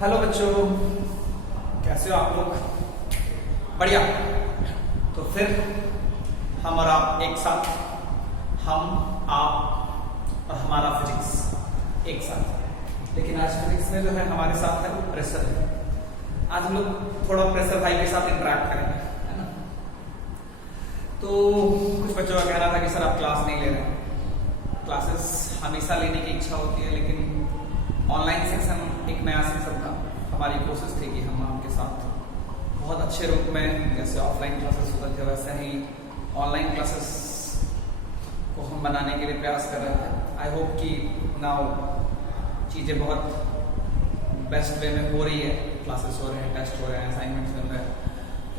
Hello बच्चों, कैसे हो आप लोग? बढ़िया। तो फिर हम और आप एक साथ, हम आप और हमारा फिजिक्स एक साथ। लेकिन आज फिजिक्स में जो है हमारे साथ है वो प्रेशर है। आज हम लोग थोड़ा प्रेशर भाई के साथ इंटरेक्ट करेंगे, है ना? तो कुछ बच्चों का कहना था कि सर आप क्लास नहीं ले रहे। क्लासेस हमेशा लेने की इच्छा होती है, लेकिन ऑनलाइन सेक्शन एक नया सेक्शन था। हमारी कोशिश थी कि हम आपके साथ बहुत अच्छे रूप में, जैसे ऑफलाइन क्लासेस होते थे वैसे ही ऑनलाइन क्लासेस को हम बनाने के लिए प्रयास कर रहे थे। आई होप कि नाउ चीज़ें बहुत बेस्ट वे में हो रही है। क्लासेस हो रहे हैं, टेस्ट हो रहे हैं, असाइनमेंट्स मिल रहे हैं।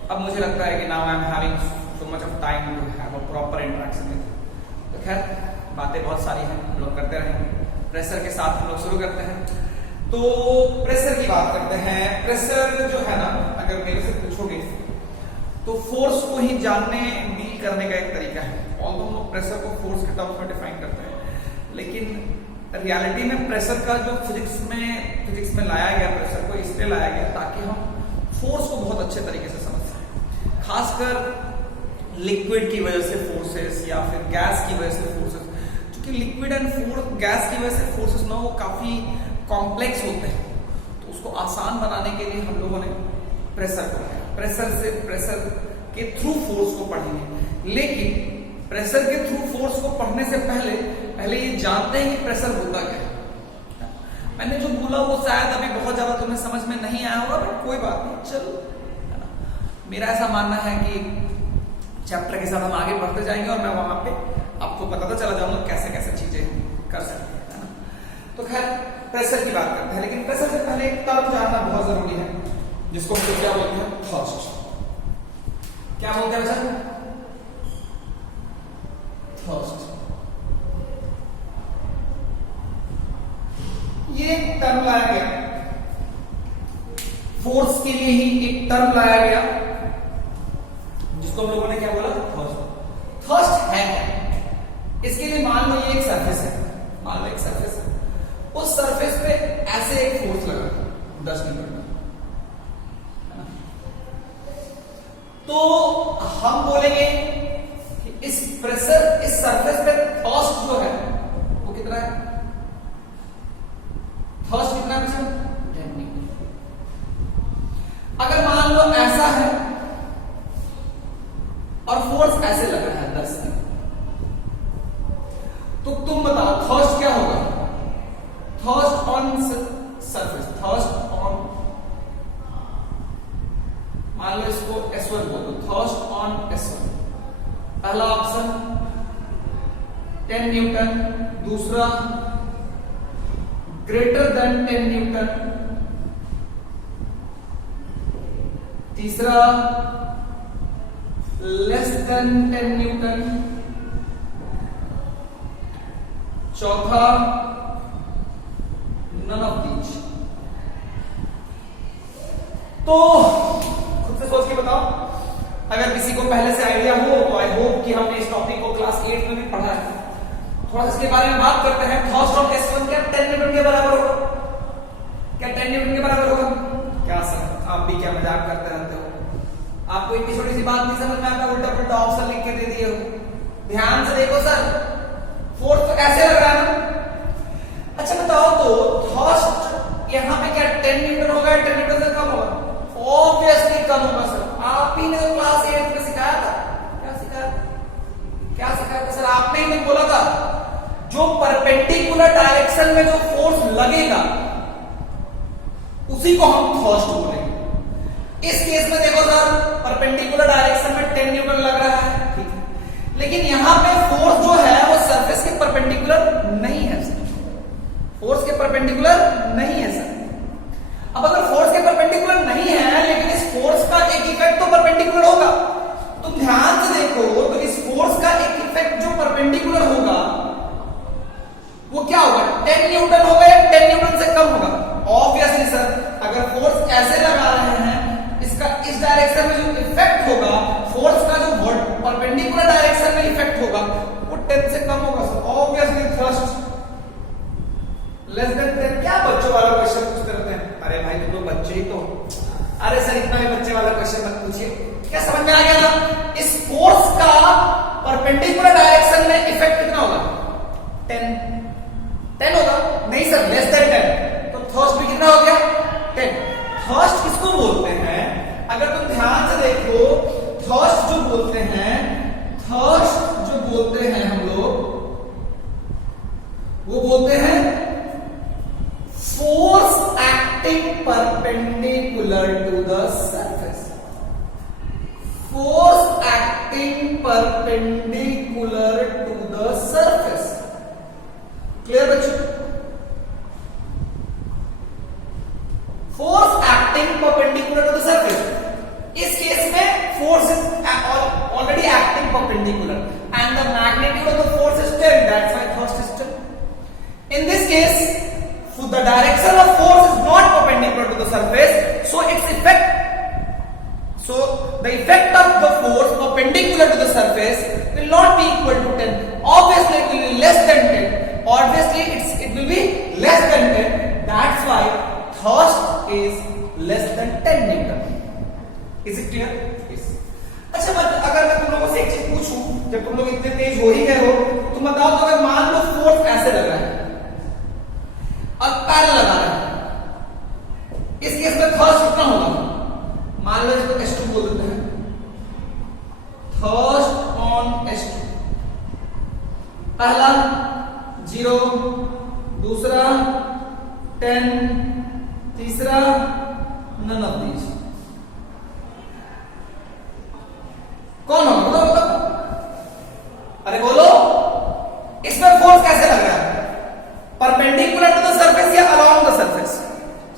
अब मुझे लगता है कि now I am having so much of time to have a proper interaction with. तो खैर, बातें बहुत सारी हैं, हम लोग करते रहेंगे। प्रेशर के साथ हम लोग शुरू करते हैं। तो प्रेशर की बात करते हैं। प्रेशर जो है ना, अगर मेरे से पूछोगे तो फोर्स को ही जानने, डील करने का एक तरीका है। और हम लोग प्रेशर को फोर्स के टर्म्स में डिफाइन करते हैं, लेकिन रियलिटी में प्रेशर का जो फिजिक्स में लाया गया, प्रेशर को इसलिए लाया गया ताकि हम फोर्स को बहुत अच्छे तरीके से समझ सकें। खासकर लिक्विड की वजह से फोर्सेस या फिर गैस की वजह से फोर्सेस। क्योंकि लिक्विड एंड गैस की वजह से फोर्सेस ना वो काफी कॉम्प्लेक्स होते हैं, तो उसको आसान बनाने के लिए हम लोगों ने प्रेशर को लिया। प्रेशर के थ्रू फोर्स को पढ़ेंगे, लेकिन प्रेशर के थ्रू फोर्स को पढ़ने से पहले ये जानते हैं कि प्रेशर होता क्या है। मैंने जो बोला वो शायद अभी बहुत ज्यादा तुम्हें समझ में नहीं आया होगा, बट कोई बात नहीं, चलो, है ना? मेरा ऐसा मानना है कि चैप्टर के साथ हम आगे बढ़ते जाएंगे और मैं वहां पे आपको बताता चला जाऊंगा कैसे कैसे चीजें कर सकते हैं, है ना? तो खैर, प्रेशर की बात करते हैं, लेकिन प्रेशर से पहले एक टर्म जानना बहुत जरूरी है, जिसको हम क्या बोलते हैं? थ्रस्ट। क्या बोलते हैं बच्चा? थ्रस्ट। ये टर्म लाया गया फोर्स के लिए ही, एक टर्म लाया गया जिसको हम लोगों ने क्या बोला? थ्रस्ट। थ्रस्ट है क्या? इसके लिए मान लो ये एक सरफेस है, मान लो एक सरफेस है, उस सरफेस पे ऐसे एक फोर्स लगा 10 न्यूटन का, तो हम बोलेंगे कि इस प्रेशर, इस सरफेस पे थ्रस्ट जो है वो कितना है? थ्रस्ट कितना है? 10 न्यूटन। अगर मान लो ऐसा है और फोर्स ऐसे लग रहा है 10 न्यूटन, तो तुम बताओ थ्रस्ट क्या होगा? Thrust on surface, thrust on, मान लो इसको S1 बोल दो, थ्रस्ट ऑन S1। पहला ऑप्शन 10 न्यूटन, दूसरा ग्रेटर देन 10 न्यूटन, तीसरा लेस देन 10 न्यूटन, चौथा नन ऑफ दीज। तो खुद से सोच के बताओ, अगर किसी को पहले से आइडिया हो तो आई होप कि हमने इस टॉपिक को क्लास 8 में भी पढ़ा है। थोड़ा इसके बारे में बात करते हैं। थ्रस्ट ऑफ S1 क्या 10 न्यूटन के बराबर होगा? क्या 10 न्यूटन के बराबर होगा? क्या सर, आप भी क्या मजाक करते रहते हो? आपको इतनी छोटी सी बात नहीं समझ में आता, उल्टा पुल्टा ऑप्शन लिख के दे दिए हो। ध्यान से देखो सर, फोर्स तो ऐसे लग रहा है ना। अच्छा बताओ, तो थ्रस्ट यहाँ पे क्या 10 न्यूटन होगा? 10 न्यूटन से कम होगा? ऑब्वियसली कम होगा सर। आप ही ने तो क्लास 8 में सिखाया था। क्या सिखाया था? क्या सिखाया था सर? आपने ही तो बोला था जो परपेंडिकुलर डायरेक्शन में जो फोर्स लगेगा उसी को हम थ्रस्ट बोलेंगे। इस केस में देखो सर, परपेंडिकुलर डायरेक्शन में 10 न्यूटन लग रहा है, ठीक है, लेकिन यहां पे फोर्स जो है वो सरफेस के परपेंडिकुलर नहीं है सर। फोर्स के परपेंडिकुलर नहीं है सर। अब अगर फोर्स के परपेंडिकुलर नहीं है, लेकिन इस फोर्स का एक इफेक्ट तो परपेंडिकुलर होगा। तुम ध्यान से देखो, तो इस फोर्स का एक इफेक्ट जो परपेंडिकुलर होगा वो क्या होगा? 10 न्यूटन होगा या 10 न्यूटन से कम होगा? ऑब्वियसली सर, अगर फोर्स ऐसे लगा रहे हैं, इसका इस डायरेक्शन में जो इफेक्ट होगा, फोर्स का जो परपेंडिकुलर डायरेक्शन में इफेक्ट होगा वो 10 से कम होगा sir. Obviously thrust less than 10। क्या बच्चों वाला क्वेश्चन पूछते रहते हैं? अरे भाई तुम अरे सर इतना भी बच्चे वाला क्वेश्चन मत पूछिए, क्या समझ में आ गया ना? इस फोर्स का परपेंडिकुलर डायरेक्शन में इफेक्ट कितना होगा? 10 होगा? नहीं सर, लेस देन 10। तो थर्स्ट भी कितना हो गया? 10। थर्स्ट किसको बोलते हैं? अगर तुम ध्यान से देखो, थर्स्ट जो बोलते हैं, हम लोग वो बोलते हैं force acting perpendicular to the surface. Force acting perpendicular to the surface. Clear बच्चों? Force acting perpendicular to the surface. इस केस में force is already acting perpendicular and the magnitude of the force is 10, that's why thrust is 10. In this case, the direction of force is not perpendicular to the surface, so the effect of the force perpendicular to the surface will not be equal to 10. Obviously it will be less than 10. Obviously it will be less than 10. That's why thrust is less than 10 Newton. Is it clear? Yes. अच्छा, अगर मैं तुम लोगों से एक चीज पूछूं, जब तुम लोग इतने तेज हो ही गए हो, तुम बताओ तो अगर मान लो फोर्स ऐसे लग रहा है और पैरेलल लगा रहा है, इस केस में थर्स्ट कितना होगा? मान लो इसको H2 बोल देते हैं, थर्स्ट ऑन H2। पहला 0, दूसरा 10, तीसरा none of these। कौन होगा? बताओ। अरे बोलो, इसमें फोर्स कैसे लग रहा है? परपेंडिकुलर टू द सरफेस या अलोंग द सरफेस?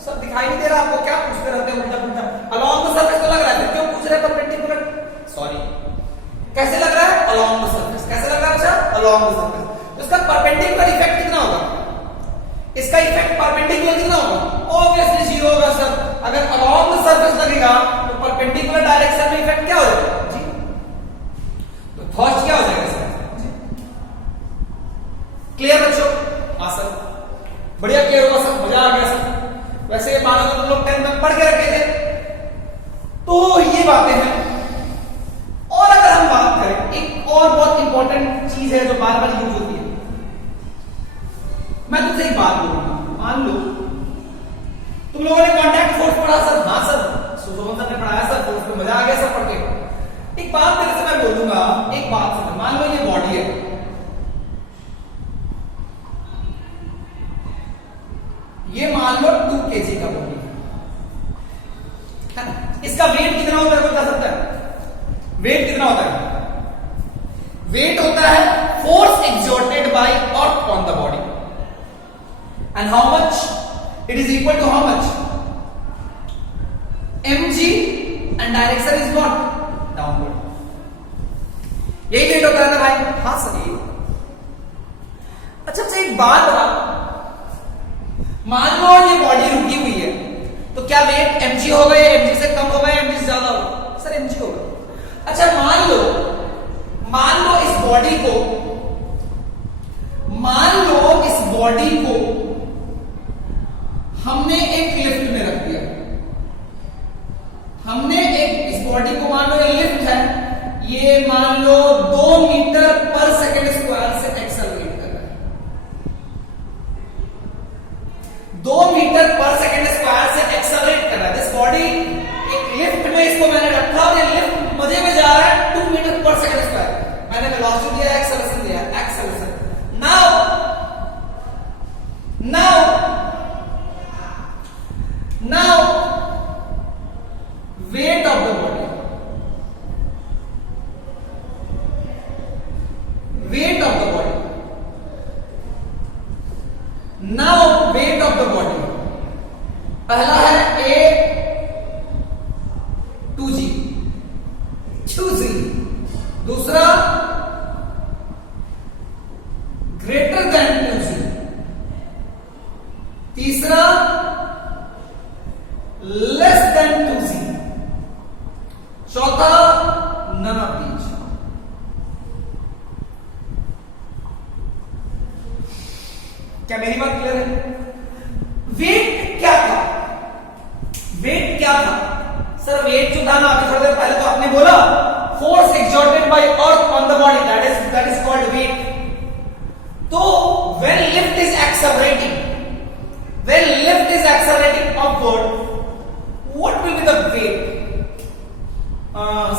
सब दिखाई नहीं दे रहा आपको? क्या पूछते रहते हैं उल्टा पुल्टा? अलोंग द सरफेस तो लग रहा है, फिर क्यों पूछ रहे हैं परपेंडिकुलर? सॉरी, कैसे लग रहा है? Along the surface. कैसे लग रहा है? अच्छा, अलोंग द सरफेस। तो इसका परपेंडिकुलर इफेक्ट कितना होगा? इसका इफेक्ट परपेंडिकुलर कितना होगा? ऑब्वियसली 0 होगा सर। अगर अलोंग द सरफेस लगेगा तो परपेंडिकुलर डायरेक्शन में इफेक्ट क्या हो जाएगा? थर्स्ट क्या हो जाएगा सर? क्लियर बच्चों? हाँ सर, बढ़िया क्लियर होगा सर, मजा आ गया सर। वैसे मानो तो तुम लोग 10 में पढ़ के रखे थे, तो ये बातें हैं। और अगर हम बात करें, एक और बहुत इंपॉर्टेंट चीज है जो बार बार यूज होती है। मैं तुमसे एक बात बोलूंगा, मान लो तुम लोगों ने कॉन्टैक्ट फोर्स पढ़ा सर? हाँ सर, सुशोभन सर ने पढ़ाया सर, फोर्स पे मजा आ गया सर पढ़ के। एक बात तेरे से मैं बोलूंगा, एक बात समझ, मान लो ये बॉडी है, ये मान लो 2 kg का बॉडी है ना? इसका वेट कितना होता है कोई बता सकता है? वेट कितना होता है? वेट होता है force exerted by earth on the body, and how much it is equal to how much? mg, and direction is what? Downward. यही वेट होता है ना भाई? हाँ सर, यही। अच्छा, एक बात बता, मान लो ये बॉडी रुकी हुई है, तो क्या वेट mg होगा या mg से कम होगा या mg से ज्यादा होगा? सर mg होगा। अच्छा, मान लो इस बॉडी को हमने एक लिफ्ट में रख दिया। इस बॉडी को मान लो ये लिफ्ट है, ये मान लो 2 मीटर पर सेकेंड स्क्वायर से एक्सेलरेट कर रहा है। 2 मीटर पर सेकेंड स्क्वायर से एक्सेलरेट कर रहा है। दिस बॉडी एक लिफ्ट में इसको मैंने रखा और ये लिफ्ट मजे में जा रहा है 2 मीटर पर सेकेंड स्क्वायर। मैंने वेलोसिटी दिया, एक्सेलरेशन दिया, acceleration. Now weight of the body, weight of the body, now weight of the body, पहला है A 2g, दूसरा greater than 2g, तीसरा less than 2g, चौथा none of these। क्या मेरी बात क्लियर है? वेट क्या था? सर वेट जो था ना अभी थोड़ी देर पहले तो आपने बोला force exerted by earth on the body that is called weight. तो when lift is accelerating upward, what will be the weight?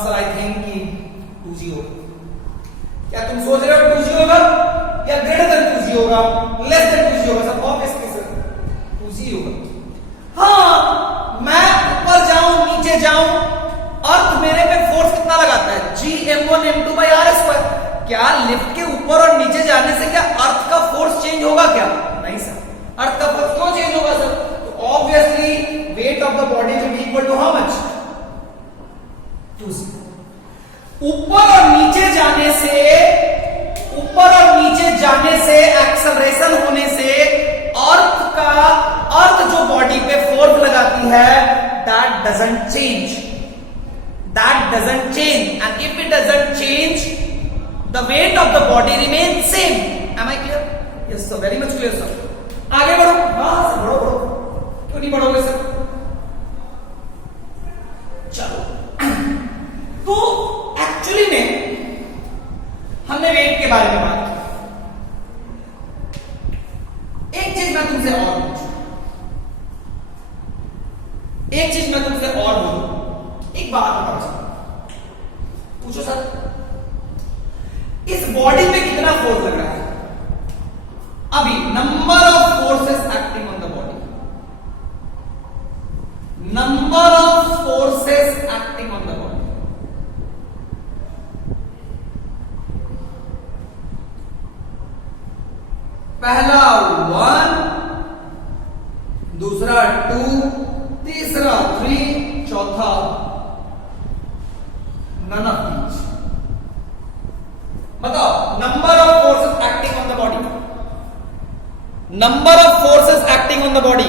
Sir, I think कि 2g होगा। क्या तुम सोच रहे हो 2g होगा या ग्रेटर देन 2g होगा, लेस देन 2g होगा? सर ऑब्वियसली सर 2g होगा। हाँ, मैं ऊपर जाऊं नीचे जाऊं, अर्थ मेरे पे फोर्स कितना लगाता है? Gm1 m2 by r square. क्या लिफ्ट के ऊपर और नीचे जाने से क्या अर्थ का फोर्स चेंज होगा क्या? नहीं सर। अर्थ का फोर्स क्यों चेंज होगा सर? तो obviously weight of the body will be equal to how much? 2g। ऊपर और नीचे जाने से एक्सेलरेशन होने से अर्थ जो बॉडी पे फोर्स लगाती है that doesn't change and if it doesn't change the weight of the body remains same. Am I clear? Yes sir, very much clear sir. आगे बढ़ो। हाँ सर बढ़ो, क्यों नहीं बढ़ोगे सर? चलो, तो एक्चुअली में हमने वेट के बारे में बात की। एक चीज मैं तुमसे और बोलूं, एक बात बताओ सर, पूछो सर, इस बॉडी पे कितना फोर्स लग रहा है? अभी number of forces acting on the body, number of forces acting on the body. पहला 1, दूसरा 2, तीसरा 3, चौथा none of these। बताओ number of forces acting on the body, number of forces acting on the body.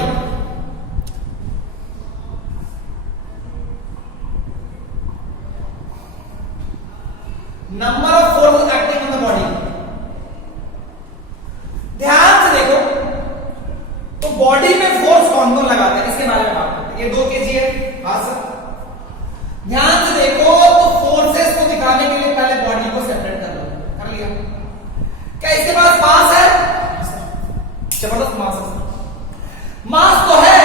Number of forces acting on the body, ध्यान से देखो तो body में फोर्स कौन कौन लगाते हैं इसके बारे में बात करते हैं। ये 2 kg है, हाँ सर। ध्यान से देखो तो फोर्सेस को दिखाने के लिए पहले बॉडी को सेपरेट कर लिया। क्या इसके पास मास है? जबरदस्त मास है। मास तो है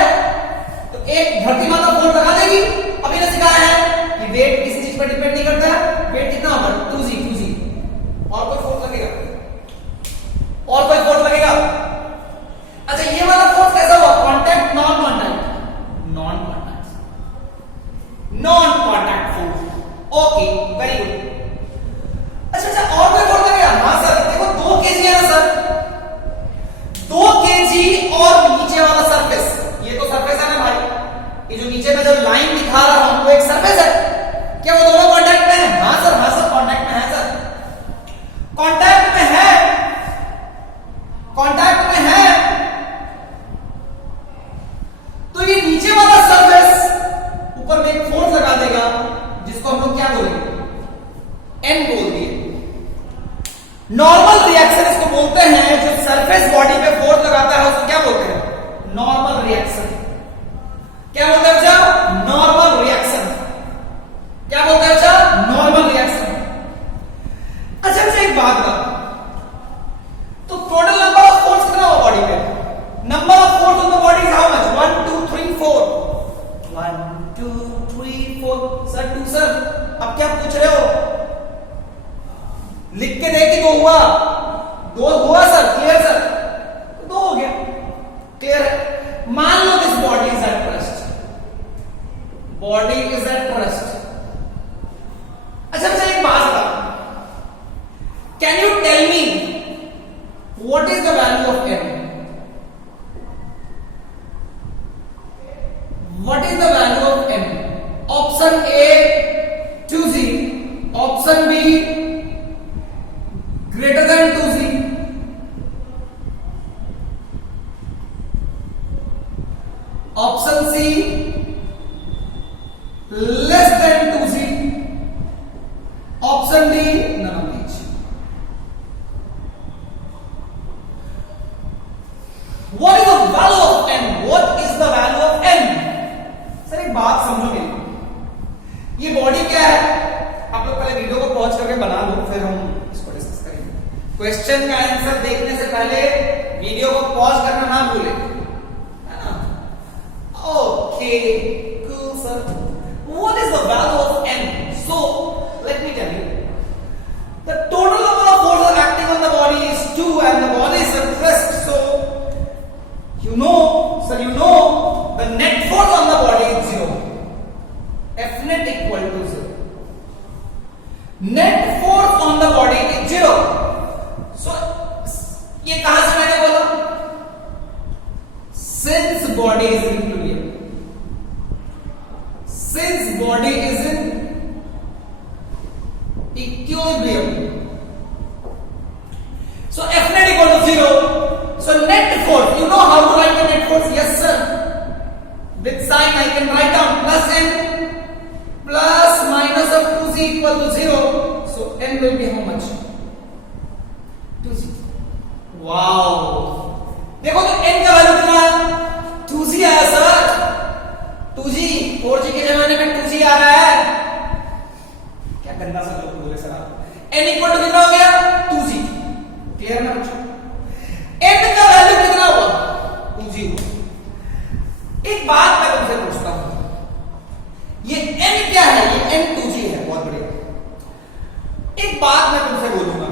तो एक धरती माता फोर्स लगा देगी। अभी ने सिखाया है कि वेट किसी चीज पर डिपेंड नहीं करता है। वेट कितना होगा? 2g। और कोई फोर्स लगेगा? अच्छा, ये वाला फोर्स कैसा हुआ? Contact, non contact? Non contact force. Okay, very good. अच्छा, और कोई फोर्स लगेगा? हाँ सर, देखो 2 kg है ना सर, 2 kg और नीचे वाला सरफेस, ये तो सरफेस है ना भाई, ये जो नीचे में जो लाइन दिखा रहा हूं वो एक सरफेस है। क्या वो दोनों कांटेक्ट में है? हाँ सर कांटेक्ट में है सर, कांटेक्ट में है। तो ये नीचे वाला सरफेस ऊपर में एक फोर्स लगा देगा जिसको हम लोग क्या बोलेंगे? एन बोल दिए। नॉर्मल रिएक्शन इसको बोलते हैं, जो सरफेस बॉडी पे फोर्स लगाता है उसको क्या बोलते हैं? Normal reaction. क्या बोलते हैं बच्चा? Normal reaction. क्या बोलते हैं बच्चा? Normal reaction. अच्छा, एक बात बताओ, तो टोटल नंबर ऑफ फोर्स कितना हो बॉडी पे? Number of force on the body is how much? 1 2 3 4। 1 2 3 4। Sir 2 sir, अब क्या पूछ रहे हो? लिख के देखिए, 2 हुआ? 2 हुआ सर, क्लियर सर? 2 हो गया, क्लियर है। मान लो this body is at rest, body is at rest. अच्छा, एक बात बताओ, can you tell me what is the value of m? What is the value of m? Option A 2g, option B greater than 2g, option C less than 2g, option D none of these. What is the value of m? What is the value of m? Sir एक बात समझो मेरी, ये body क्या है? आप लोग पहले वीडियो को पॉज करके बना लो, फिर हम इसको डिस्कस करेंगे। क्वेश्चन का आंसर देखने से पहले वीडियो को पॉज करना ना भूलें, है ना? Okay, cool sir. What is the value of n? So let me tell you. The total number of forces acting on the body is 2 and the body is at rest. So you know the net force on the body is 0. F net equal to 0. Net force on the body is 0. So ये कहां से मैंने बोला? Since body is in equilibrium. Since body is in equilibrium. So F net equal to 0. So net force, you know how to write the net force? Yes sir. With sign I can write down plus n plus minus of 2z equal to 0. So n will be how much? 2z. Wow. देखो तो n का value कितना है? 2z आया sir. 2g 4g के जमाने में 2g आ रहा है। क्या गंदा सा जोक बोले सर आप। n इक्वल टू कितना हो गया? 2g। क्लियर ना बच्चों? n का वैल्यू कितना हुआ? 2g हुआ। एक बात मैं तुमसे पूछता हूं, ये n क्या है? ये n 2g है। बहुत बढ़िया। एक बात मैं तुमसे बोलूंगा,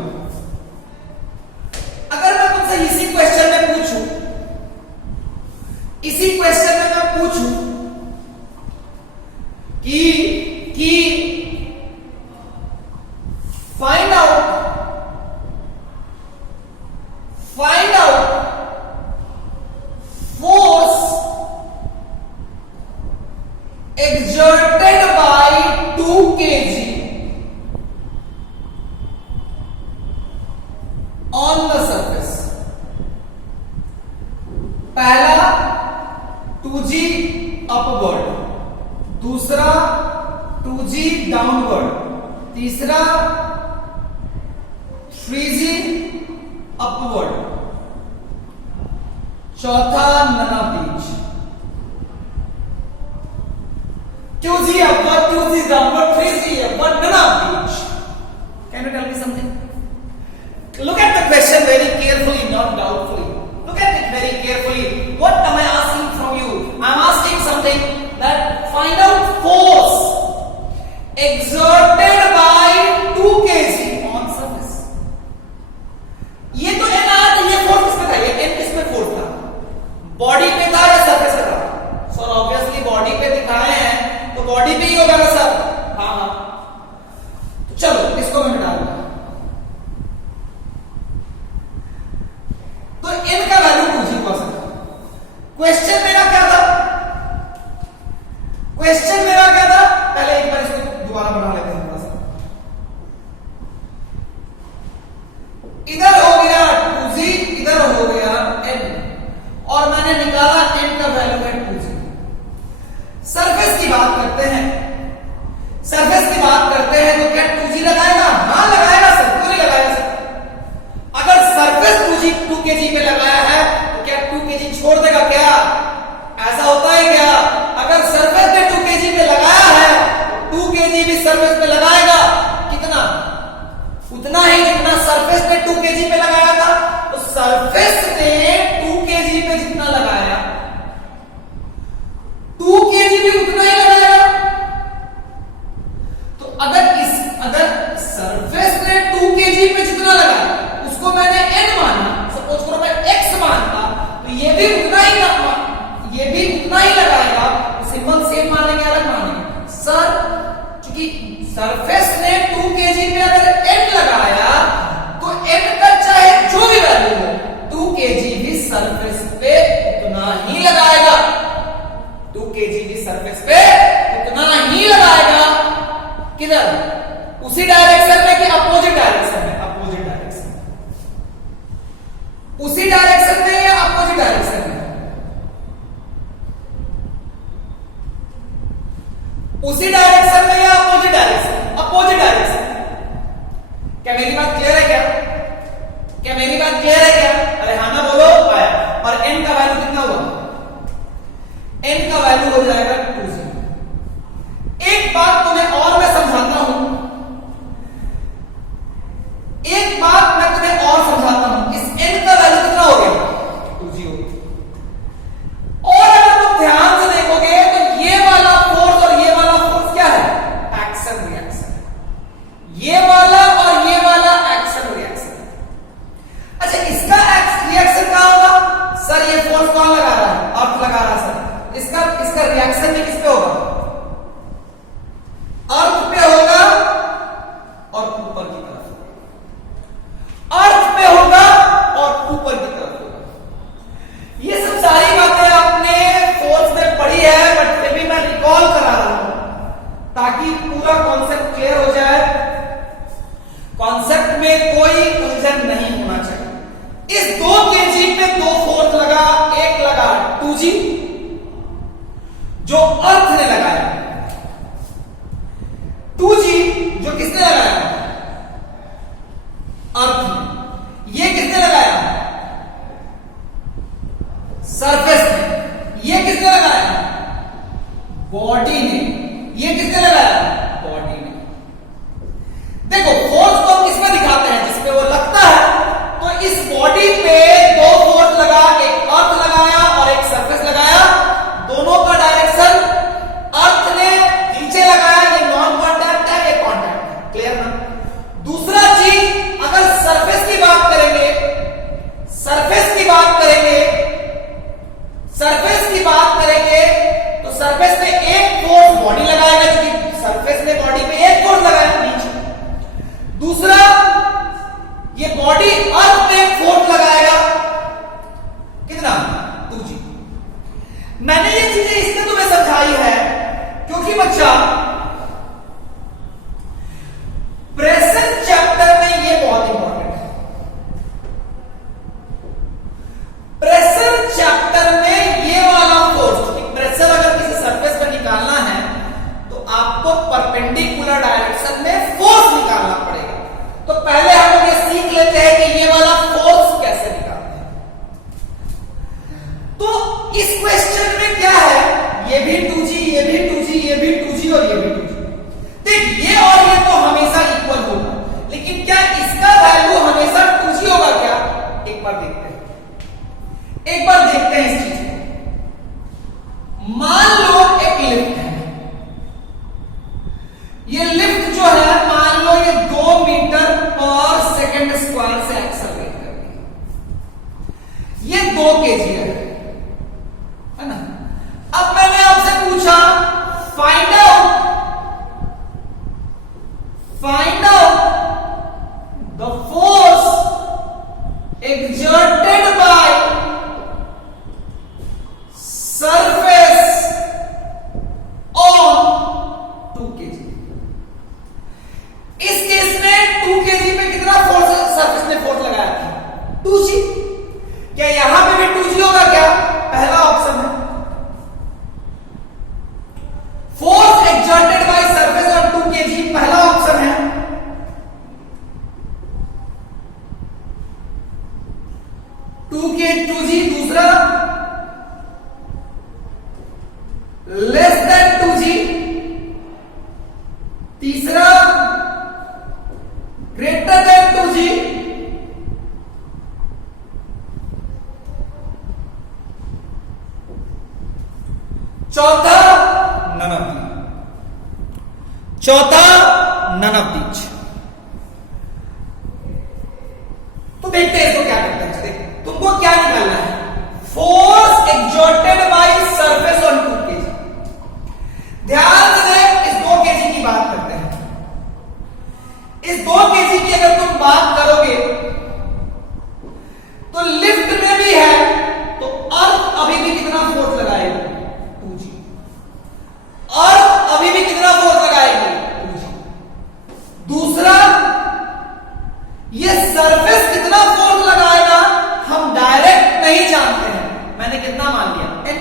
अगर मैं तुमसे इसी क्वेश्चन में पूछूं कि find out force exerted by 2 kg on the surface. पहला 2g upward, दूसरा 2g downward, तीसरा 3g upward, चौथा none of each. 2g upward, 2g downward, 3g upward, none of each. Can you tell me something? Look at the question very carefully, not doubtfully. Look at it very carefully. What am I asking from you? I am asking something that find out force exerted by 2 kg on surface. ये तो n आया था, ये force किसमें था? ये n किसमें force था? बॉडी पे था या सरफेस पे था? सर ऑब्वियसली बॉडी पे दिखाए हैं तो बॉडी पे ही होगा ना सर? हाँ। तो चलो इसको मैं मिटा दूंगा। तो n का वैल्यू 2g हुआ सर। क्वेश्चन मेरा क्या था? पहले एक बार इसको दोबारा बना लेते हैं थोड़ा सा। इधर हो गया 2g, इधर हो गया n, और मैंने निकाला n का वैल्यू है 2g। सरफेस की बात करते हैं तो क्या 2g लगाएगा? हाँ लगाएगा सर, क्यों नहीं लगाएगा सर? अगर सरफेस 2 kg पे लगाया है तो क्या 2 kg छोड़ देगा क्या? ऐसा होता है क्या? अगर सरफेस पे 2 kg पे लगाया है तो 2 kg भी सरफेस पे लगाएगा। कितना? उतना ही जितना सरफेस पे 2 kg पे लगाया था। तो सरफेस ने 2 kg पे जितना लगाया 2 kg भी उतना ही लगाएगा। तो अगर सरफेस ने 2 kg पे जितना लगाया उसको मैंने n माना, सपोज करो मैं x मानता, तो ये भी उतना ही लगाएगा। सिंबल सेम मानेंगे अलग मानेंगे सर? क्योंकि सरफेस ने 2 kg पे अगर n लगाया तो n का चाहे जो भी वैल्यू हो 2 kg भी सरफेस पे उतना ही लगाएगा। 2 kg भी सरफेस पे उतना ही लगाएगा। किधर? उसी डायरेक्शन में कि अपोजिट डायरेक्शन में? अपोजिट डायरेक्शन, उसी डायरेक्शन में या अपोजिट डायरेक्शन में? उसी डायरेक्शन में या अपोजिट डायरेक्शन? Opposite direction. क्या मेरी बात क्लियर है क्या? अरे हाँ ना बोलो। आया। और n का वैल्यू कितना हुआ? n का वैल्यू हो जाएगा 2g। एक बात तुम्हें और इसका रिएक्शन भी किस पे होगा? अर्थ पे होगा और ऊपर की तरफ, अर्थ पे होगा और ऊपर की तरफ होगा। ये सब सारी बातें आपने फोर्स में पढ़ी है, बट फिर भी मैं रिकॉल करा रहा हूं ताकि पूरा कॉन्सेप्ट क्लियर हो जाए, कॉन्सेप्ट में कोई उलझन नहीं होना चाहिए। इस 2 केजी पे 2 फोर्स लगा, एक लगा 2G जो अर्थ ने लगाया, 2G जो किसने लगाया? अर्थ ने। ये किसने लगाया? सरफेस ने। ये किसने लगाया? बॉडी ने। ये किसने लगाया? बॉडी ने। देखो फोर्स को हम किसमें दिखाते हैं? जिसपे वो लगता है। तो इस बॉडी पे 2 फोर्स लगा, एक अर्थ लगाया और एक सरफेस लगाया, दोनों का डायरेक्शन अर्थ ने नीचे लगाया, ये नॉन कॉन्टैक्ट है, ये कॉन्टैक्ट है। क्लियर ना? दूसरा चीज, अगर सरफेस की बात करेंगे, सरफेस की बात करेंगे, सरफेस की बात करेंगे तो सरफेस पे एक फोर्स बॉडी लगाएगा, क्योंकि सरफेस ने बॉडी पे एक फोर्स लगाया नीचे। दूसरा, ये बॉडी अर्थ पे फोर्स लगाएगा, कितना? 2G। मैंने ये चीजें इसलिए तुम्हें समझाई है क्योंकि बच्चा प्रेशर चैप्टर में ये बहुत इंपॉर्टेंट है। प्रेशर चैप्टर में ये वाला फोर्स, प्रेशर अगर किसी सरफेस पर निकालना है तो आपको परपेंडिकुलर डायरेक्शन में फोर्स निकालना पड़ेगा। तो पहले हम लोग ये सीख लेते हैं कि ये वाला फोर्स कैसे निकालते हैं। तो इस क्वेश्चन में क्या है? ये भी 2G, ये भी 2G, ये भी 2G और ये भी 2G। देख, ये और ये तो हमेशा इक्वल होगा, लेकिन क्या इसका वैल्यू हमेशा 2G होगा क्या? एक बार देखते हैं, एक बार देखते हैं इस चीज को। मान लो एक लिफ्ट है, ये लिफ्ट जो है मान लो ये 2 मीटर पर सेकंड स्क्वायर से एक्सेलरेट करती है, ये 2 केजी है ना? अब मैंने आपसे पूछा find out the force exerted by surface on 2 kg। इस केस में 2 kg पे कितना फोर्स सरफेस ने फोर्स लगाया था? 2G। क्या यहां पे भी 2G होगा क्या? पहला ऑप्शन है। Force exerted by surface on 2 kg पहला ऑप्शन है। 2G दूसरा, लेस देन 2G तीसरा, ग्रेटर देन 2G चौथा, नन ऑफ दीज। चौथा, नन ऑफ दीज। तो देखते हैं इसको क्या करते हैं। देखते तुमको क्या निकालना है? Force exerted by surface on 2 kg। ध्यान से इस 2 kg की बात करते हैं। इस 2 kg की अगर तुम बात करोगे तो लिफ्ट में भी है, तो अर्थ अभी भी कितना फोर्स लगाएगी? 2G। अर्थ अभी भी कितना फोर्स लगाएगी? 2G। दूसरा, ये सरफेस कितना फोर्स लगाएगा हम डायरेक्ट नहीं जानते हैं। मैंने कितना मान लिया? n।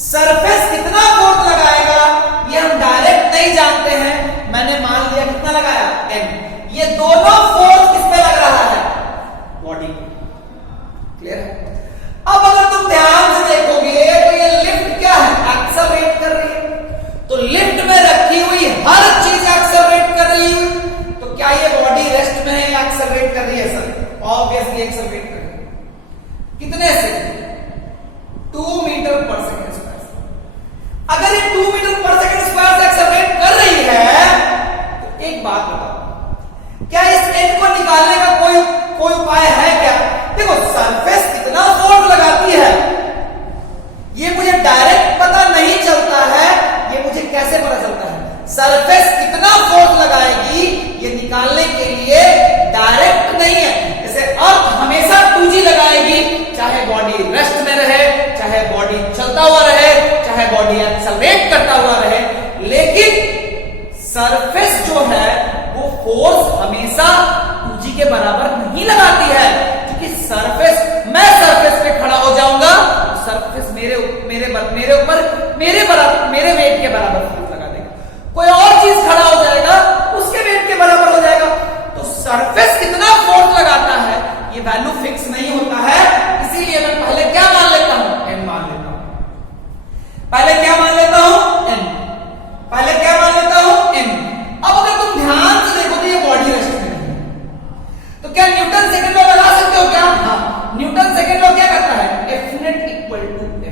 सरफेस कितना फोर्स लगाएगा ये हम डायरेक्ट नहीं जानते हैं, मैंने मान लिया कितना लगाया? n। ये दोनों फोर्स किस पे लग रहा है? बॉडी। क्लियर है? अब अगर तुम ध्यान से देखोगे तो ये लिफ्ट क्या है? एक्सेलरेट कर रही है। तो लिफ्ट में रखी हुई हर चीज एक्सेलरेट कर रही है, तो क्या ये बॉडी रेस्ट में है या एक्सेलरेट कर रही है? सर ऑब्वियसली एक्सेलरेट कर रही है। कितने से? 2 मीटर पर सेकंड स्क्वायर। अगर ये 2 मीटर पर सेकंड स्क्वायर से एक्सेलरेट कर रही है तो एक बात बताओ, क्या इस n को निकालने का कोई उपाय है क्या? देखो सरफेस कितना फोर्स लगाती है ये मुझे डायरेक्ट पता एक्सेलरेट करता हुआ रहे, लेकिन सरफेस जो है वो फोर्स हमेशा 2g के बराबर नहीं लगाती है, क्योंकि सरफेस, मैं सरफेस पे खड़ा हो जाऊंगा तो सरफेस मेरे ऊपर मेरे वेट के बराबर फोर्स लगा देगा। कोई और चीज खड़ा हो जाएगा उसके वेट के बराबर हो जाएगा। तो सरफेस कितना फोर्स लगाता है ये वैल्यू फिक्स नहीं होता है, इसीलिए मैं पहले क्या मान लेता हूं, n मान लेता हूं। पहले क्या मान लेता हूं, n। पहले क्या मान लेता हूं, n। अब अगर तुम ध्यान से देखो तो ये बॉडी रेस्ट में है, तो क्या न्यूटन सेकंड लॉ लगा सकते हो क्या? हाँ, न्यूटन सेकंड लॉ क्या कहता है, F net equal to ma।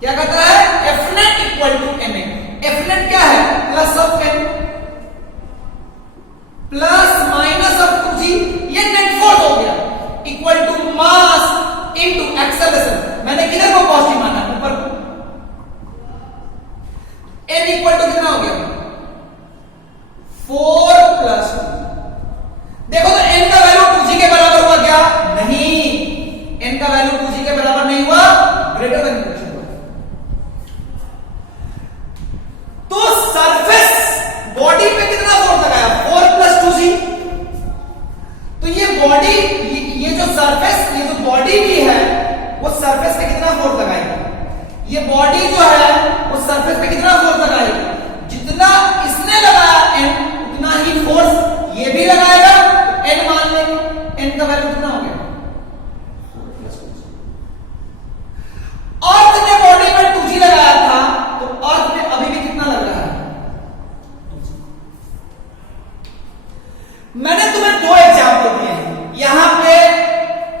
क्या कहता है, F net equal to ma। F net क्या है, plus of n plus minus of 2g, ये नेट फोर्स हो गया, equal to mass into acceleration. मैंने किधर को पॉजिटिव माना, ऊपर को। n इक्वल टू कितना हो गया, 4 प्लस 2। देखो तो n का वैल्यू 2g के बराबर हुआ क्या, नहीं, n का वैल्यू 2g के बराबर नहीं हुआ, ग्रेटर देन इक्वेशन हुआ। तो सरफेस बॉडी पे कितना फोर्स लगाया, 4 प्लस 2g। तो ये बॉडी, ये जो सरफेस, ये जो बॉडी भी है वो सरफेस पे कितना फोर्स लगाएगी, ये बॉडी जो है वो सरफेस पे कितना फोर्स लगाएगी, जितना इसने लगाया n उतना ही फोर्स ये भी लगाएगा, n मान लेंगे। n का वैल्यू कितना हो गया, 4 प्लस 2g। अर्थ ने बॉडी में 2g लगाया था, तो अर्थ में अभी भी कितना लग रहा है, मैंने तुम्हें 2 एग्जाम्पल दिए हैं, यहां पे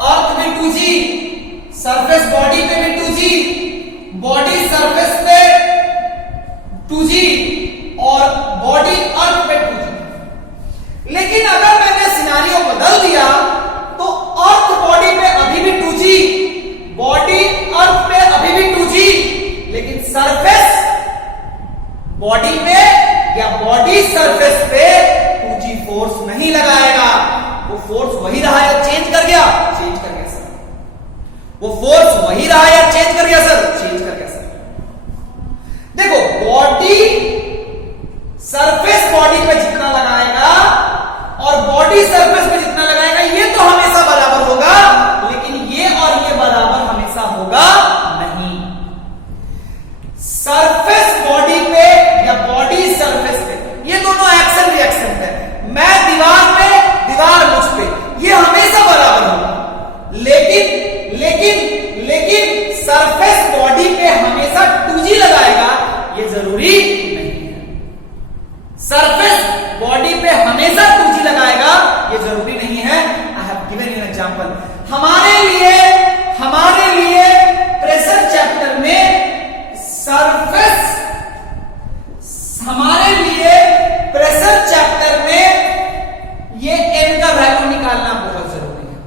अर्थ में 2g, सरफेस बॉडी पे भी 2g, बॉडी सरफेस पे 2g और बॉडी अर्थ पे 2g। लेकिन अगर मैंने सिनेरियो बदल दिया तो अर्थ बॉडी पे अभी भी 2g, बॉडी अर्थ पे अभी भी 2g, लेकिन सरफेस बॉडी पे या बॉडी सरफेस पे 2g फोर्स नहीं लगाएगा। वो फोर्स वही रहा या चेंज कर गया, चेंज कर गया सर। वो फोर्स वही रहा या चेंज कर गया सर, चेंज कर गया सर। देखो, बॉडी सरफेस बॉडी पे जितना लगाएगा और बॉडी सरफेस पे जितना लगाएगा ये तो हमेशा बराबर होगा, लेकिन ये और ये बराबर हमेशा होगा नहीं। सरफेस बॉडी पे या बॉडी सरफेस पे ये दोनों एक्शन रिएक्शन है। मैं दीवार पे, दीवार मुझ पे, ये हमेशा बराबर होगा, लेकिन सरफेस बॉडी पे हमेशा 2g लगाएगा ये जरूरी नहीं है। सरफेस बॉडी पे हमेशा 2g लगाएगा ये जरूरी नहीं है। I have given you an example. हमारे लिए प्रेशर चैप्टर में सरफेस, हमारे लिए प्रेशर चैप्टर में ये n का वैल्यू निकालना बहुत जरूरी है,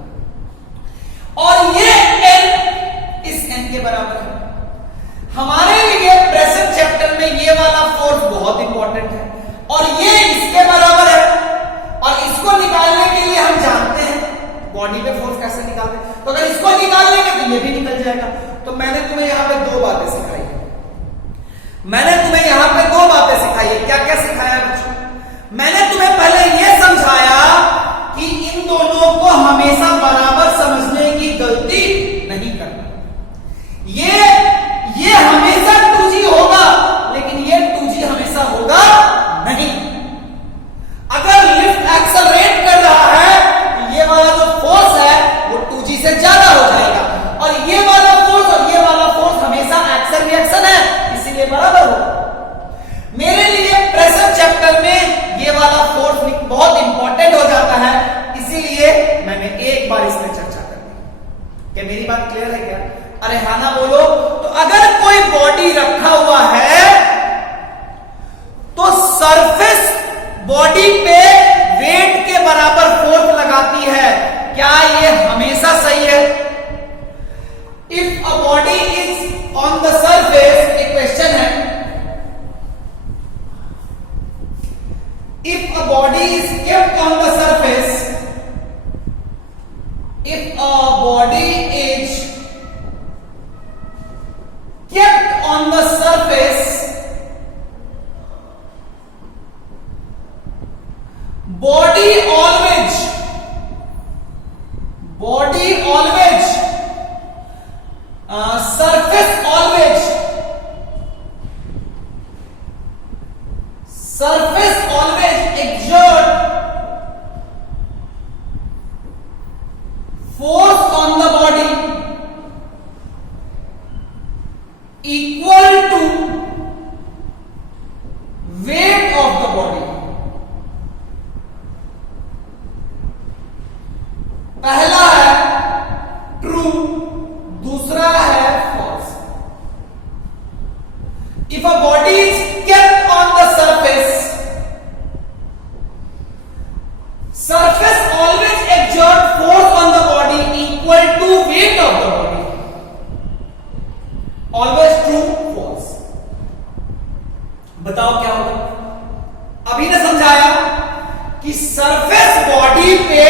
और ये n इस n के बराबर है। हमारे लिए प्रेशर चैप्टर में ये वाला फोर्स बहुत इंपॉर्टेंट है और ये इसके बराबर है, और इसको निकालने के लिए हम जानते हैं बॉडी पे फोर्स कैसे निकालते हैं। तो अगर इसको निकाल लेंगे तो ये भी निकल जाएगा। तो मैंने तुम्हें यहां पे 2 बातें सिखाई है। मैंने तुम्हें यहां पे 2 बातें सिखाई है। क्या क्या सिखाया बच्चों? मैंने तुम्हें पहले यह समझाया कि इन दोनों को हमेशा बराबर समझने की गलती नहीं करना। ये हमेशा 2g होगा, लेकिन ये 2g हमेशा होगा नहीं। अगर लिफ्ट एक्सेलरेट कर रहा है तो ये वाला जो फोर्स है वो 2g से ज्यादा हो जाएगा, और ये वाला फोर्स और ये वाला फोर्स हमेशा एक्शन रिएक्शन है, इसीलिए बराबर होगा। मेरे लिए प्रेशर चैप्टर में ये वाला फोर्स बहुत इंपॉर्टेंट हो जाता है, इसीलिए मैंने एक बार इस पर चर्चा कर दी। क्या मेरी बात क्लियर है क्या? अरे हाँ ना बोलो। तो अगर कोई बॉडी रखा हुआ है तो सरफेस बॉडी पे वेट के बराबर फोर्स लगाती है। क्या ये हमेशा सही है? If a body is on the surface, एक क्वेश्चन है, if a body is kept on the surface, if a body is kept surface always exert force on the body equal to weight of the body. पहला है true, दूसरा है false. If a body is kept on the surface, surface always exert force on the body equal to weight of the body. Always true, false. बताओ क्या होगा? अभी ने समझाया कि सरफेस बॉडी पे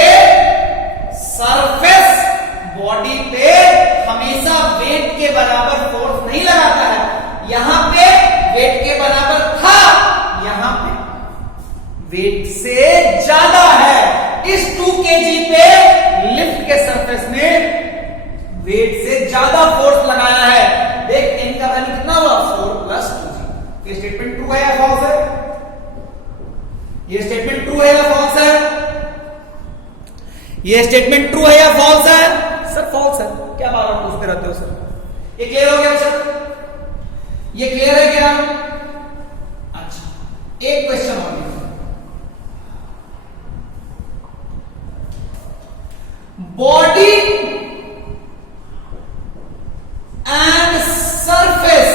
हमेशा वेट के बराबर फोर्स नहीं लगाता है। यहां पे वेट के बराबर था, यहां पे वेट से ज्यादा है। इस 2 kg पे लिफ्ट के सरफेस में वेट से ज्यादा फोर्स लगाया है। देख n का वैल्यू कितना हुआ? 4 + 2g। ये स्टेटमेंट ट्रू है या फॉल्स है? ये स्टेटमेंट ट्रू है या फॉल्स है? ये स्टेटमेंट ट्रू है या फॉल्स है? सर फॉल्स है। क्या बार बार पूछते रहते हो सर? ये क्लियर हो गया सर? ये क्लियर है क्या? अच्छा, एक क्वेश्चन और है। Body and surface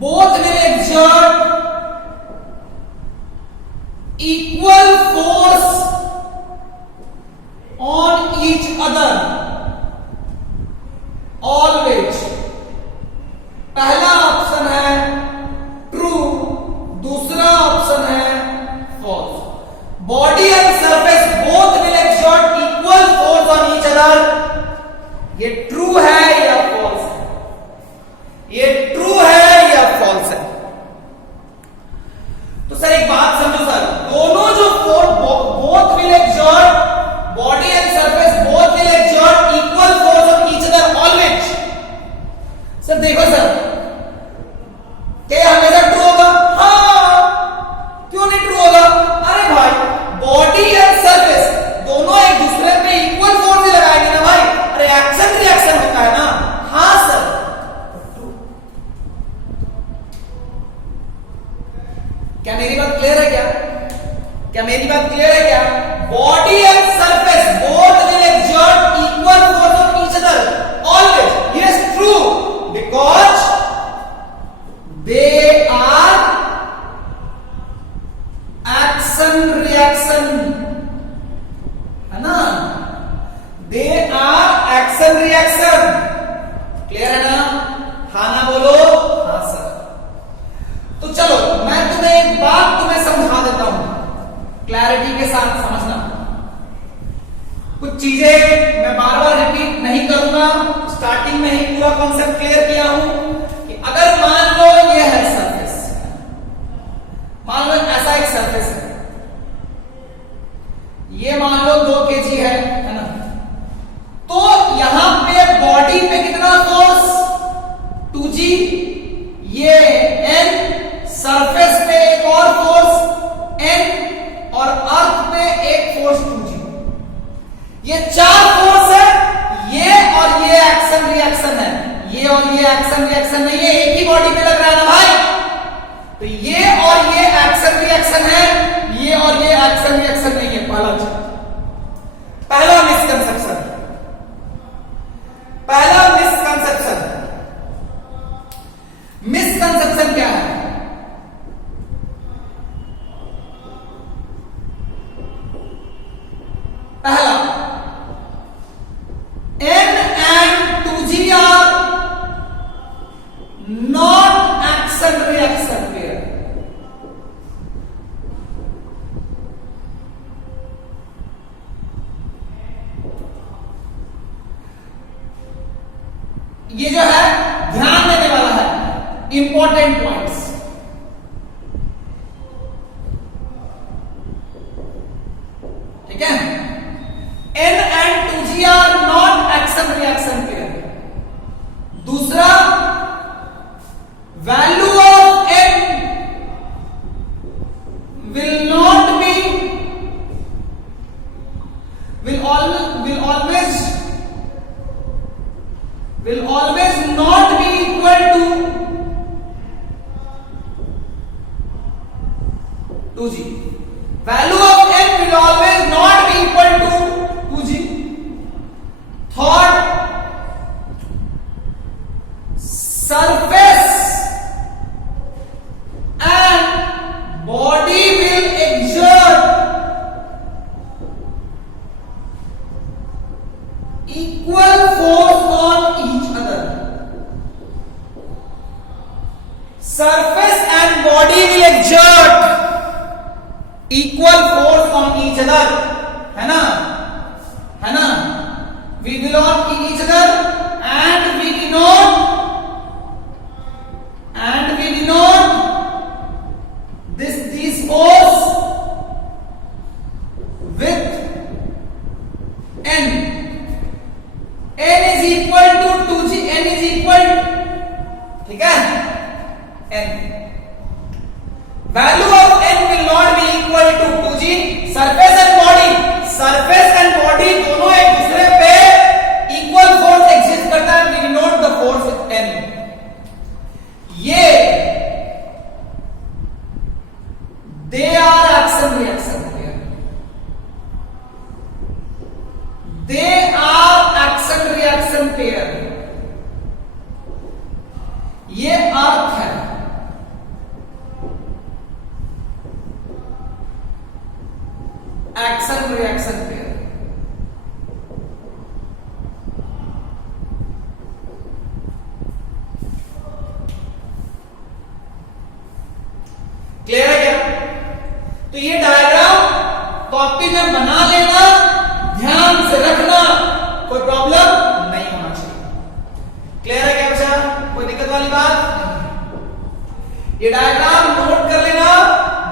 both will exert equal force on each other always। पहला ऑप्शन है ट्रू, दूसरा ऑप्शन है false. Body and surface both will exert equal force on each other. ये ट्रू है या फॉल्स है? ये ट्रू है या फॉल्स है? तो सर एक बात समझो सर, दोनों जो both will exert, body and surface both will exert equal force on each other always. Sir देखो सर, क्या हमेशा ट्रू होगा? हाँ, क्यों नहीं ट्रू होगा? अरे भाई, बॉडी एंड सरफेस दोनों एक दूसरे पे इक्वल फोर्स ही लगाएंगे ना भाई, रिएक्शन होता है ना। हाँ सर, क्या मेरी बात क्लियर है क्या? क्या मेरी बात क्लियर है क्या? Body and surface both will exert equal force on each other always. Yes true, because they are action reaction, है ना? They are action reaction. Clear है ना? हाँ ना बोलो? हाँ सर। तो चलो मैं तुम्हें एक बात समझा देता हूं, क्लैरिटी के साथ समझना। कुछ चीजें मैं बार बार रिपीट नहीं करूंगा, स्टार्टिंग में ही पूरा कॉन्सेप्ट क्लियर किया हूं कि अगर मान लो ये है सरफेस, मान लो ऐसा एक सरफेस है, ये मान लो 2 kg है ना? तो यहां पे बॉडी पे कितना फोर्स? 2g। ये n, सरफेस पे एक और फोर्स n, और अर्थ पे एक फोर्स 2g। ये 4 फोर्स है। ये और ये एक्शन रिएक्शन है, ये और ये एक्शन रिएक्शन नहीं है, एक ही बॉडी पे लग रहा है ना भाई। तो ये और ये एक्शन रिएक्शन है, ये और ये एक्शन रिएक्शन नहीं है। पहला मिसकंसेप्शन, मिसकंसेप्शन क्या है? पहला, n and 2g are not action reaction pair। ये जो है ध्यान देने वाला है, इंपॉर्टेंट पॉइंट्स। ठीक है? n and 2g are not action reaction pair। will always not be equal to 2g. Value of n will always not be equal to 2g. Third, surface and body will exert equal force on each other. Surface and body will exert equal force on each other. है ना? We belong in each other and we denote this force with n. n is equal to 2g. n is equal, ठीक है, n. Value of n will not be equal to 2g. Surface and body दोनों एक दूसरे पे equal force exist करता है. We denote the force with n. ये they are action reaction pair. They are action reaction pair. ये अर्थ है. Action reaction pair. Clear है क्या? तो ये डायग्राम कॉपी में बना लेना, ध्यान से रखना, कोई प्रॉब्लम नहीं होना चाहिए. क्लियर है क्या बच्चा? कोई दिक्कत वाली बात? ये डायग्राम नोट कर लेना.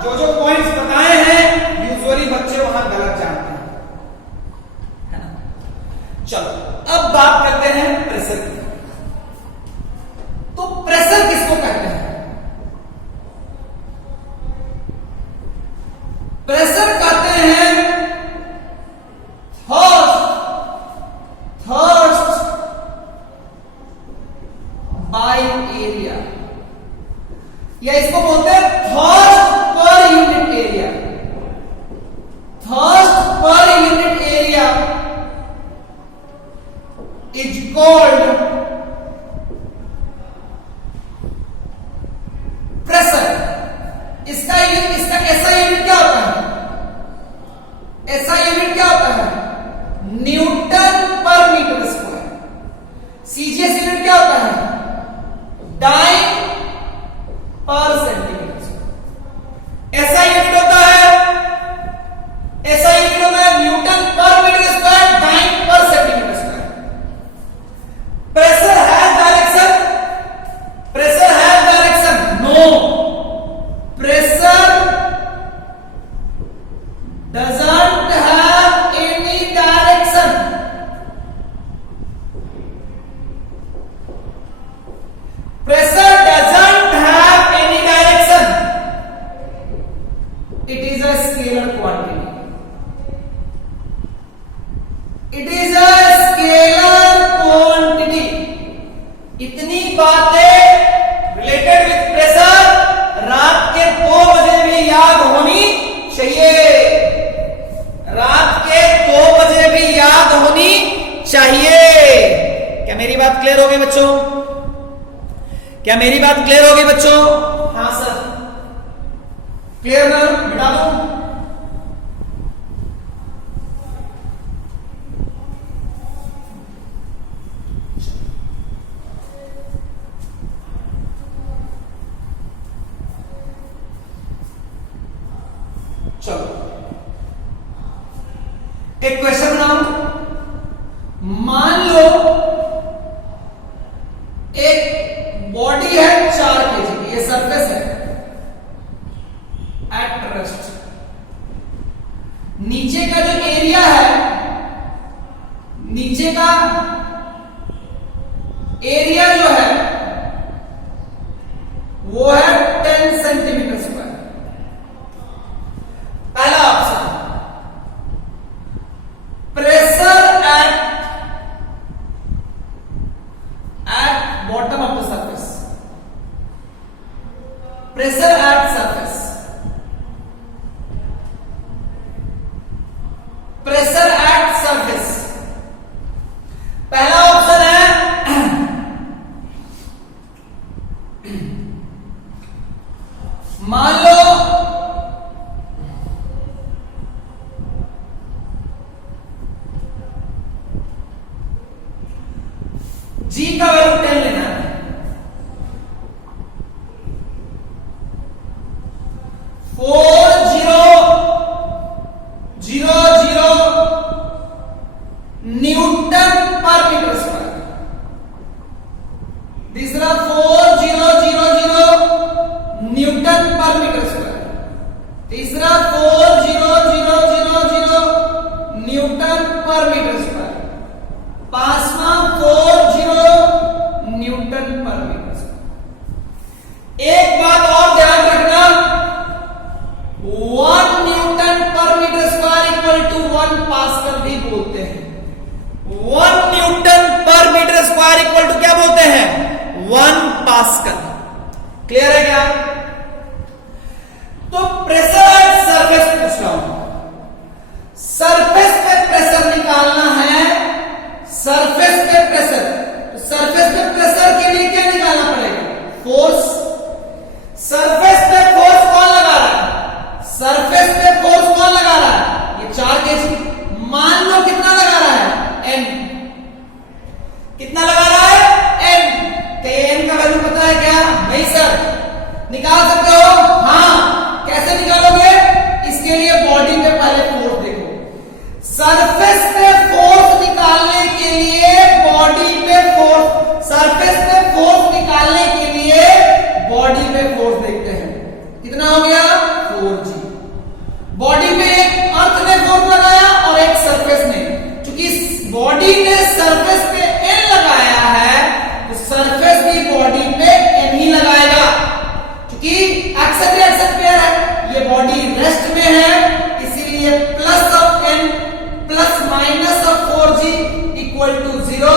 जो पॉइंट्स बताए हैं यूजुअली बच्चे वहां गलत जानते हैं, है ना? चलो अब बात करते हैं प्रेशर की. तो प्रेशर किसको कहते हैं? प्रेशर कहते हैं थर्स्ट बाय एरिया, या इसको बोलते हैं thrust per unit area. Thrust per unit area is called pressure. इसका ऐसा यूनिट क्या होता है? ऐसा यूनिट क्या होता है? Newton per metre square. CGS unit क्या होता है? Dine per centimetre square. ऐसा यूनिट होता है newton per metre square, dyne per centimetre square. Pressure has direction? No. Pressure doesn't have any direction. Pressure doesn't have any direction. It is a scalar quantity. It is a scalar quantity. इतनी बातें related with pressure रात के 2 बजे भी याद होनी चाहिए. रात के 2 बजे भी याद होनी चाहिए. क्या मेरी बात क्लियर हो गई बच्चों? हाँ सर, क्लियर ना? बिठा दो. चलो एक क्वेश्चन बनाओ. मान लो एक बॉडी है 4 kg की, ये सरफेस है एट रेस्ट. नीचे का जो एरिया है, नीचे का एरिया जो है वो है 10 सेंटीमीटर स्क्वायर. पहला ऑप्शन. जी का वैल्यू 10 लेना है। 4000 न्यूटन पर मीटर स्क्वायर। तीसरा 4000 न्यूटन पर मीटर स्क्वायर। तीसरा 4000 न्यूटन पर मीटर स्क्वायर। पांचवा 40 न्यूटन पर मीटर स्क्वायर। एक बात और ध्यान रखना, 1 newton per metre square equal to 1 pascal भी बोलते हैं। 1 newton per metre square equal to क्या बोलते हैं? 1 पास्कल। क्लियर है क्या? तो प्रेशर एट सरफेस पूछ रहा हूं। सरफेस पे प्रेशर निकालना है। सरफेस पे प्रेशर, तो सरफेस पे प्रेशर के लिए क्या निकालना पड़ेगा? फोर्स। सरफेस पे फोर्स कौन लगा रहा है? सरफेस पे फोर्स कौन लगा रहा है? ये 4 kg। मान लो कितना लगा रहा है? n। कितना लगा रहा है? n। क्या n का वैल्यू पता है क्या? नहीं सर। निकाल सकते हो? हाँ। कैसे निकालोगे? इसके लिए बॉडी पे पहले फोर्स देखो। सरफेस पे फोर्स निकालने के लिए बॉडी पे फोर्स, सरफेस पे फोर्स निकालने के लिए बॉडी पे फोर्स देखते हैं। कितना हो गया? 4g। बॉडी पे एक अर्थ ने फोर्स लगाया और एक सरफेस ने। क्योंकि बॉडी ने सरफेस पे n लगाया है, तो सरफेस भी बॉडी पे n ही लगाएगा। क्योंकि एक्शन रिएक्शन पेयर है, ये बॉडी रेस्ट में है, इसीलिए plus of n plus minus of 4g equal to 0।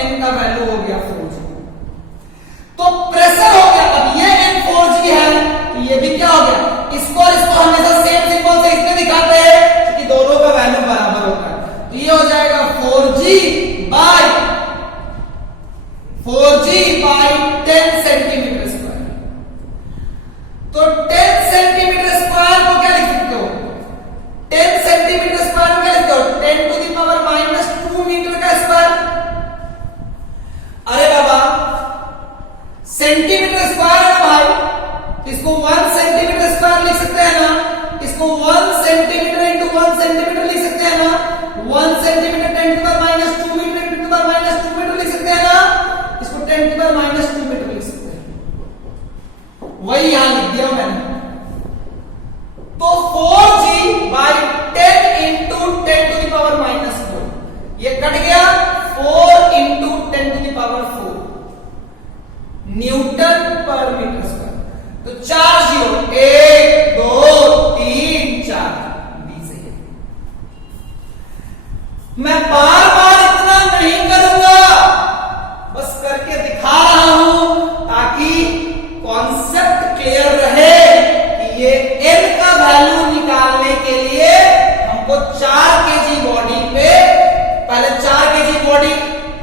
n का वैल्यू हो गया 4g। तो प्रेशर हो गया। अब ये n 4g है, तो ये भी क्या हो गया? इसको और इसको हमेशा सेम सिंबल से इसमें दिखाते हैं कि दोनों का वैल्यू बराबर होता है। तो ये हो जाएगा 4g बाय 10 सेंटीमीटर स्क्वायर। तो 10 सेंटीमीटर स्क्वायर को क्या लिख सकते हो? 10 सेंटीमीटर स्क्वायर को क्या लिखते हो? 10 टू द पावर -2 मीटर का स्क्वायर। अरे बाबा, सेंटीमीटर स्क्वायर है ना भाई, तो इसको 1 सेंटीमीटर स्क्वायर लिख सकते हैं ना? इसको 1 सेंटीमीटर इंटू 1 सेंटीमीटर लिख सकते हैं ना? 1 centimetre 10 to the power -2 metre into 10 to the power -2 metre लिख सकते हैं ना? इसको 10 टू द पावर -2 मीटर लिख सकते हैं। वही यहां लिख दिया मैंने। तो 4g by 10 into 10 to the power -4, ये कट गया। 4 into 10 to the power 4 newton per metre square. तो 4 0 1 2 3 4 20 है। मैं बार बार इतना नहीं करूंगा, बस करके दिखा रहा हूं ताकि कॉन्सेप्ट क्लियर रहे कि ये n का वैल्यू निकालने के लिए हमको 4 kg बॉडी पे, पहले 4 kg बॉडी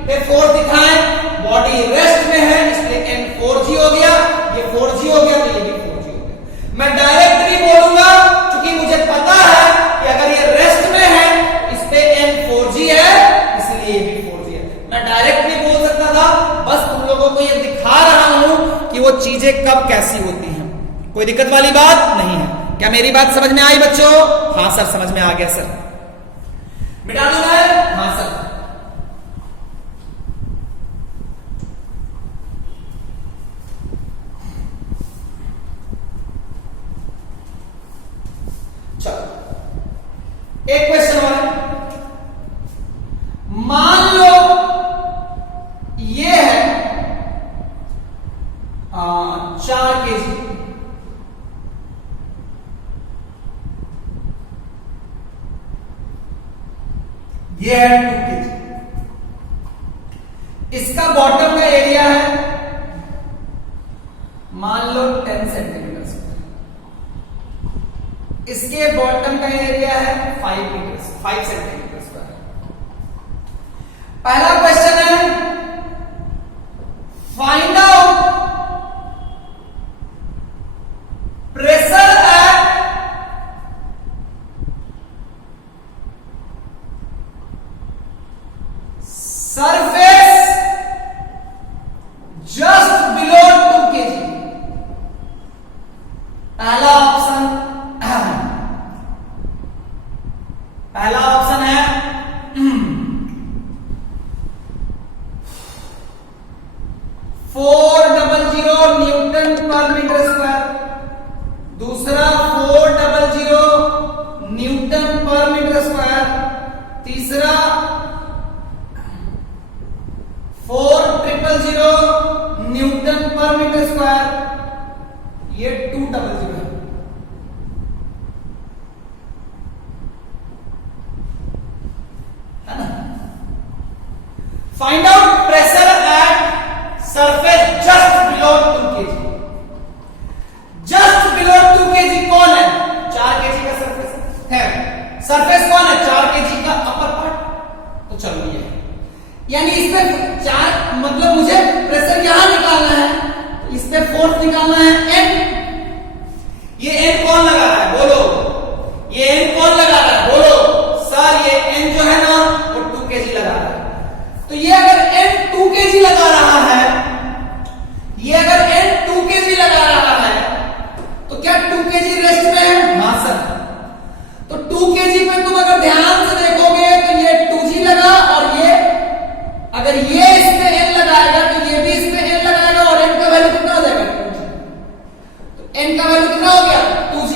पे फोर्स दिखाएं। बॉडी रेस्ट में है, इसलिए n 4g हो गया, ये 4g हो गया, तो ये भी 4g हो गया। मैं डायरेक्ट भी बोलूंगा क्योंकि मुझे पता है कि अगर ये रेस्ट में है, इस पे n 4g है, इसलिए ये भी 4g है। मैं डायरेक्ट भी बोल सकता था, बस तुम लोगों को ये दिखा रहा हूं कि वो चीजें कब कैसी होती हैं। कोई दिक्कत वाली बात नहीं है। क्या मेरी बात समझ में आई बच्चों? हाँ सर, समझ में आ गया सर। मिटा दूं मैं? हाँ सर। चलो, एक क्वेश्चन और। मान लो ये है 4 kg, ये है 2 kg। इसका बॉटम का एरिया है मान लो 10 सेंटीमीटर। इसके बॉटम का एरिया है 5 सेंटीमीटर स्क्वायर। पहला क्वेश्चन है, find out pressure at surface Newton per metre square, दूसरा 400 न्यूटन पर मीटर स्क्वायर, तीसरा 400 न्यूटन पर मीटर स्क्वायर, ये 200 है ना। Find out pressure at surface just below 2 kg। Just below 2 kg कौन है? 4 kg का सरफेस है। सरफेस कौन है? 4 kg का अपर पार्ट। तो चलो ये यानी इसमें 4 मतलब मुझे प्रेशर यहां निकालना है, तो इस पे फोर्स निकालना है N। ये N कौन लगा रहा है बोलो? ये N कौन लगा रहा है बोलो? सर ये N जो है ना वो 2 kg लगा रहा है। तो ये अगर N 2 kg लगा रहा है, ये अगर N 2 kg लगा रहा है, तो क्या 2 kg रेस्ट में है? हाँ सर। तो 2 kg पे तुम अगर ध्यान से देखोगे तो ये 2g लगा, और ये अगर ये इस पे N लगाएगा तो ये भी इस पे N लगाएगा, और N का वैल्यू कितना हो जाएगा? 2g। तो N का वैल्यू कितना हो गया? 2g।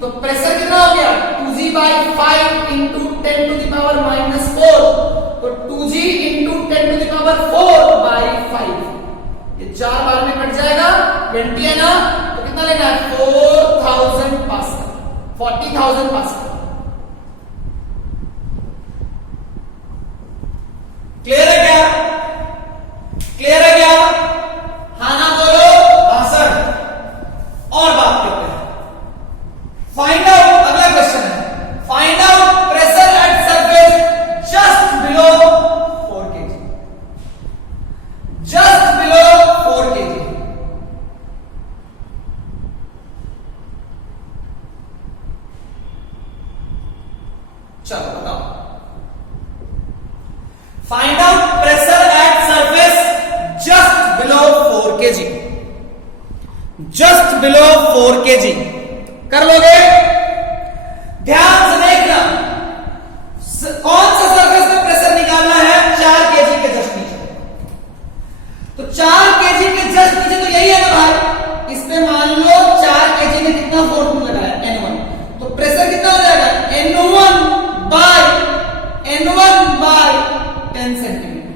तो प्रेशर कितना हो गया? 2g by 5 into 10 to the power minus 4। तो 2g into 10 to the power 4 by 5। ये 4 बार में कट जाएगा, 20 है ना, तो कितना लेना है? 4000 पास्कल, 40,000 पास्कल। क्लियर है क्या? क्लियर है क्या? हाँ ना बोलो? हाँ सर। और बात करते हैं। फाइंड आउट, अगला क्वेश्चन है, find out pressure at surface just below 4 kg। Just below 4 kg। चलो बताओ। Find out pressure at surface just below 4 kg। Just below 4 kg कर लोगे? ध्यान से देखना, कौन सा सरफेस पे प्रेशर निकालना है? 4 kg के जस्ट नीचे। तो 4 kg के जस्ट नीचे तो यही है ना भाई, इस पे मान लो 4 kg ने कितना फोर्स लगाया? N1। तो प्रेशर कितना हो जाएगा? N1 by 10 centimetre.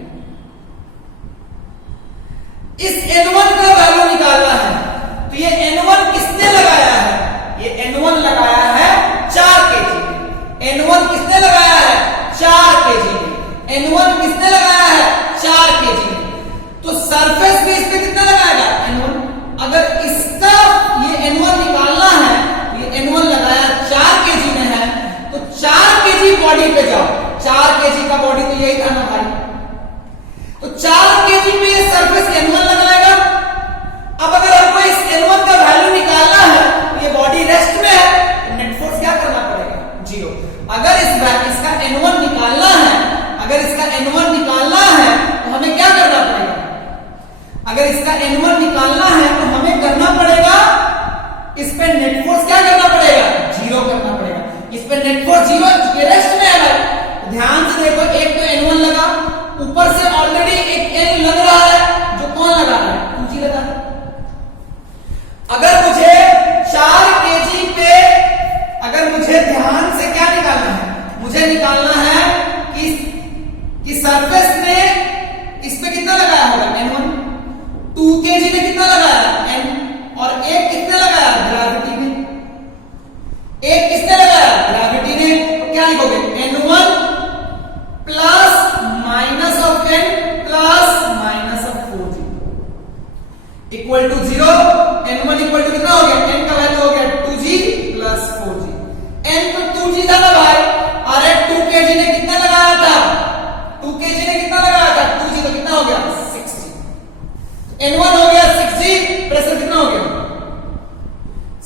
इस N1 का वैल्यू निकालना है, तो ये N1 किसने लगाया है? ये N1 लगाया है 4 kg। N1 किसने लगाया है? 4 kg। N1 किसने लगाया है? 4 kg। तो सरफेस भी इस पे कितना लगाएगा? N1। अगर इसका ये N1 निकालना है, ये N1 लगाया 4 kg में है, तो 4 kg बॉडी पे जाओ। 4 kg का बॉडी तो यही था ना भाई, तो 4 kg पे ये सरफेस N1 लगाएगा। अब अगर हमको इस N1 का वैल्यू निकालना है, तो ये बॉडी रेस्ट में है, तो नेट फोर्स क्या करना पड़ेगा? 0। अगर इसका N1 निकालना है, अगर इसका N1 निकालना है तो हमें क्या करना पड़ेगा? अगर इसका N1 निकालना है तो हमें करना पड़ेगा, इस पे नेट फोर्स क्या करना पड़ेगा? 0 करना पड़ेगा। इस पे नेट फोर्स 0, ये रेस्ट में है भाई। ध्यान से देखो, एक तो N1 लगा, ऊपर से ऑलरेडी एक N लग रहा है, जो कौन लगा रहा है? 2g लगा है। अगर मुझे 4 kg पे, अगर मुझे ध्यान से क्या निकालना है? मुझे निकालना है कि सरफेस ने इस पे कितना लगाया होगा? N1। 2 kg ने कितना लगाया? N। और एक कितने लगाया? ग्रेविटी ने। एक किसने लगाया? ग्रेविटी ने। तो क्या लिखोगे? N1 plus minus of N plus minus of 4g equal to 0। N1 equal to कितना हो गया? N का वैल्यू हो गया 2g प्लस 4g। N तो 2g था ना भाई, अरे 2 kg ने कितना लगाया था? 2 kg ने कितना लगाया था? 2g। तो कितना हो गया? 6g। N1 हो गया 6g, प्रेशर कितना हो गया?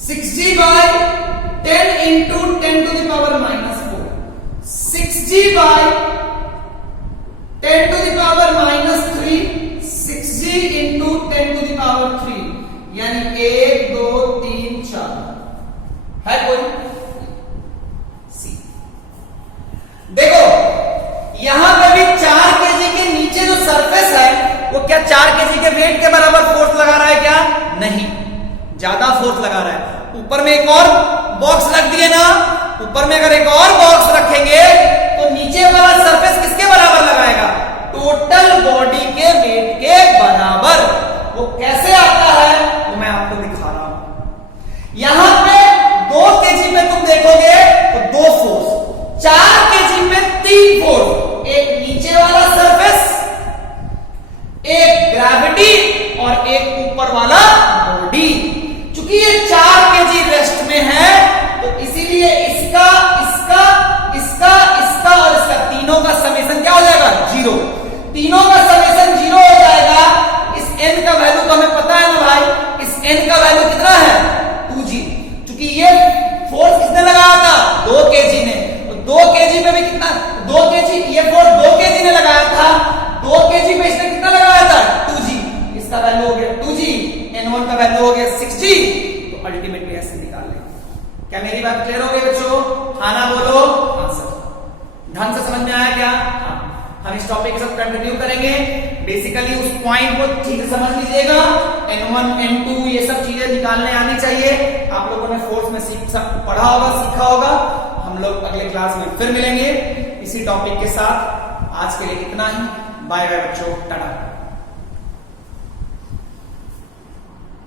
6g by 10 into 10 to the power minus 4। 6g by 10 to the power minus 3, 6g into 10 to the power 3, यानी 1 2 3 4 है कोई? सी। देखो यहां पे भी 4 kg के नीचे जो सरफेस है वो क्या 4 kg के वेट के बराबर फोर्स लगा रहा है क्या? नहीं। ज्यादा फोर्स लगा रहा है। ऊपर में एक और बॉक्स रख दिए ना, ऊपर में अगर एक और बॉक्स रखेंगे तो नीचे वाला सरफेस किसके बराबर लगाएगा? टोटल बॉडी के वेट के बराबर। वो कैसे आता है वो मैं आपको दिखा रहा हूं। यहां पे 2 kg पे तुम देखोगे तो 2 फोर्स, 4 kg पे 3 फोर्स, एक नीचे वाला सरफेस, एक ग्रेविटी और एक ऊपर वाला बॉडी। चूंकि ये 4 kg रेस्ट में है तो इसीलिए इसका इसका इसका इसका और इसका तीनों का समेशन क्या हो जाएगा? 0। तीनों का समेशन 0 हो जाएगा। इस n का वैल्यू तो हमें पता है ना भाई, इस n का वैल्यू कितना है? 2g। चूंकि ये फोर्स किसने लगाया था? 2 kg ने। 2 kg पे भी कितना? 2 kg, ये फोर्स 2 kg ने लगाया था, 2 kg पे इसने कितना लगाया था? 2g। इसका वैल्यू हो गया 2g, n1 का वैल्यू हो गया 6g। तो अल्टीमेटली ऐसे निकाल लें। क्या मेरी बात क्लियर हो गई बच्चों? हाँ ना बोलो? हाँ सर। ढंग से समझ में आया क्या? हाँ। हम इस टॉपिक के साथ कंटिन्यू करेंगे। बेसिकली उस पॉइंट को ठीक से समझ लीजिएगा। n1 n2 ये सब चीजें निकालने आनी चाहिए। आप लोगों ने फोर्स में पढ़ा होगा, सीखा होगा। हम लोग अगले क्लास में फिर मिलेंगे इसी टॉपिक के साथ। आज के लिए इतना ही। बाय बाय बच्चों, टाटा।